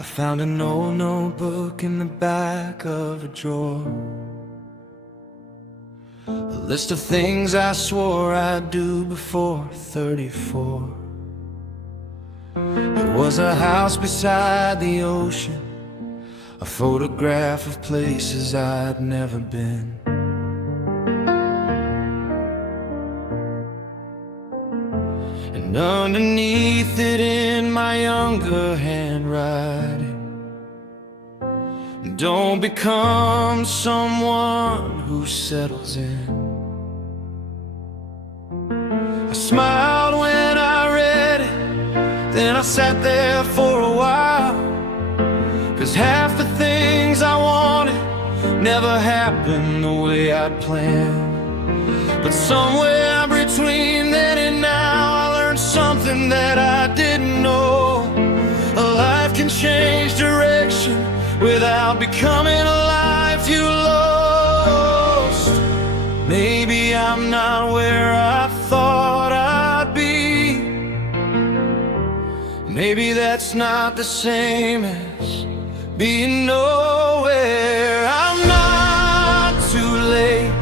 I found an old notebook in the back of a drawer, a list of things I swore I'd do before 34. It was a house beside the ocean, a photograph of places I'd never been. And underneath it, in my younger handwriting, don't become someone who settles in. I smiled when I read it, then I sat there for a while, 'cause half the things I wanted never happened the way I'd planned. But somewhere between then and now, I learned something that I didn't know. A life can change direction without becoming a life you lost. Maybe I'm not where I thought I'd be. Maybe that's not the same as being nowhere. I'm not too late,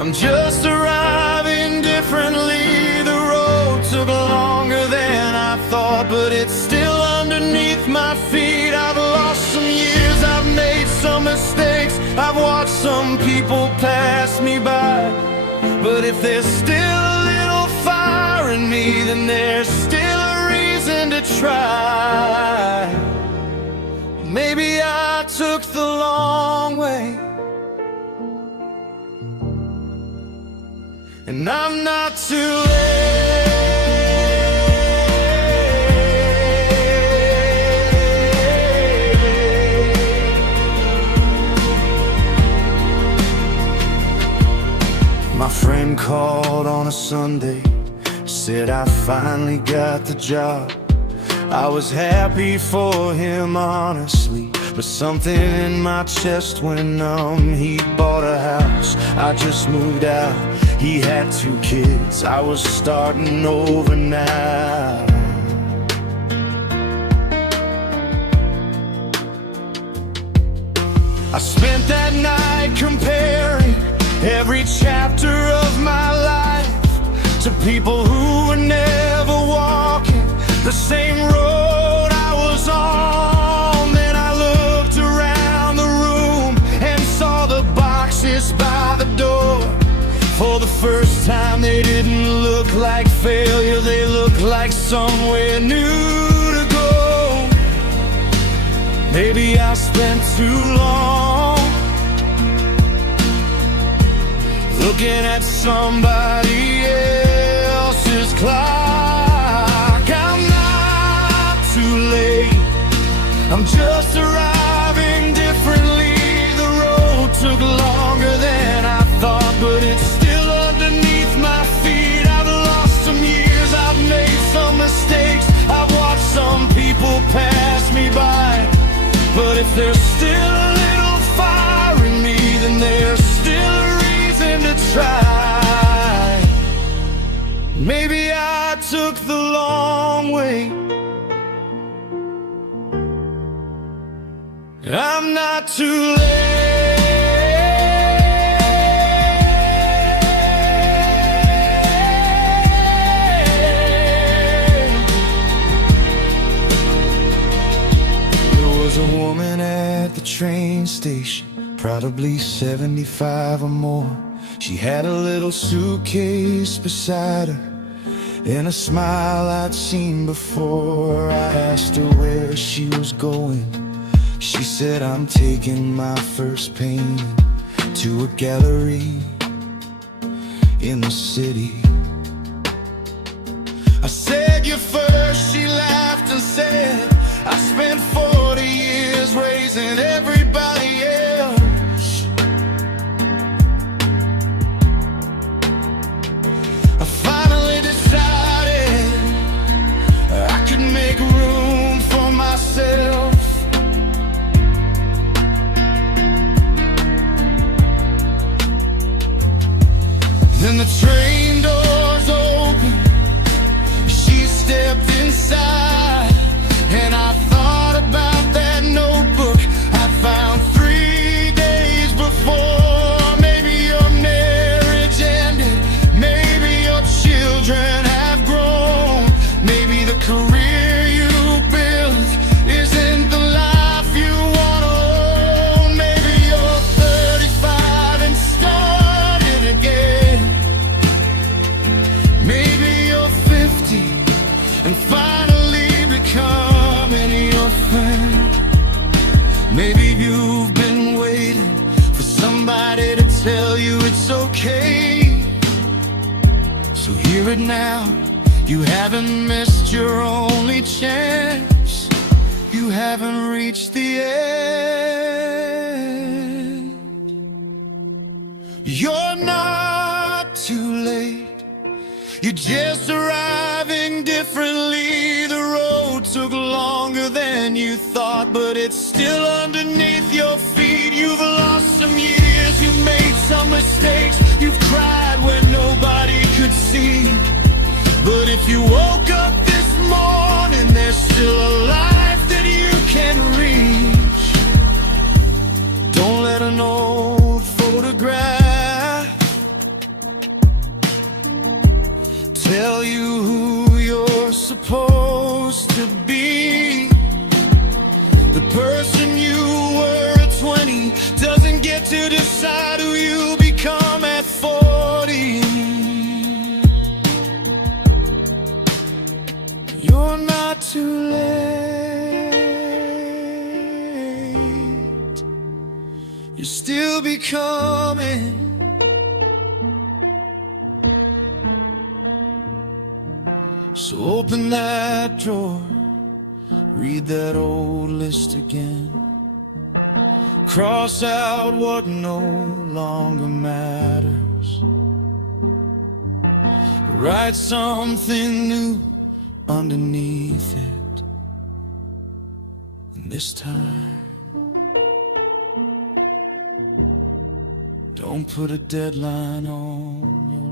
I'm just arriving differently. The road took longer than I thought, but it's still underneath my feet. I've lost some years, I've made some mistakes, I've watched some people pass me by. But if there's still a little fire in me, then there's still a reason to try. Maybe I took the long way, and I'm not too late. My friend called on a Sunday, said I finally got the job. I was happy for him, honestly, but something in my chest went numb. He bought a house, I just moved out. He had 2 kids, I was starting over now. I spent that night comparing every chapter of my life to people who were never walking the same road I was on. Then I looked around the room and saw the boxes by the door. For the first time, they didn't look like failure, they looked like somewhere new to go. Maybe I spent too long looking at somebody else's clock. I'm not too late, I'm just arriving differently. The road took longer than I thought, but it's still underneath my feet. I've lost some years, I've made some mistakes, I've watched some people pass me by. But if there's still a little fire in me, then there's still a reason to try. Maybe I took the long way, I'm not too late. There was a woman at the train station, probably 75 or more. She had a little suitcase beside her and a smile I'd seen before. I asked her where she was going. She said, I'm taking my first painting to a gallery in the city. I said, you first, she laughed and said, I spent 40 years raising everybody else. I finally decided I could make room for myself. Then the train doors opened, she stepped inside, and I thought about Maybe you're 50 and finally becoming your friend. Maybe you've been waiting for somebody to tell you it's okay. So hear it now, you haven't missed your only chance. You haven't reached the end. You're not too late, you're just arriving differently. The road took longer than you thought, but it's still underneath your feet. You've lost some years, you've made some mistakes, you've cried when nobody could see. But if you woke up this morning, there's still a life that you can reach. Don't let an old photograph tell you who you're supposed to be. The person you were at 20 doesn't get to decide who you become at 40. You're not too late, you're still becoming. So open that drawer, read that old list again, cross out what no longer matters, write something new underneath it. And this time, don't put a deadline on your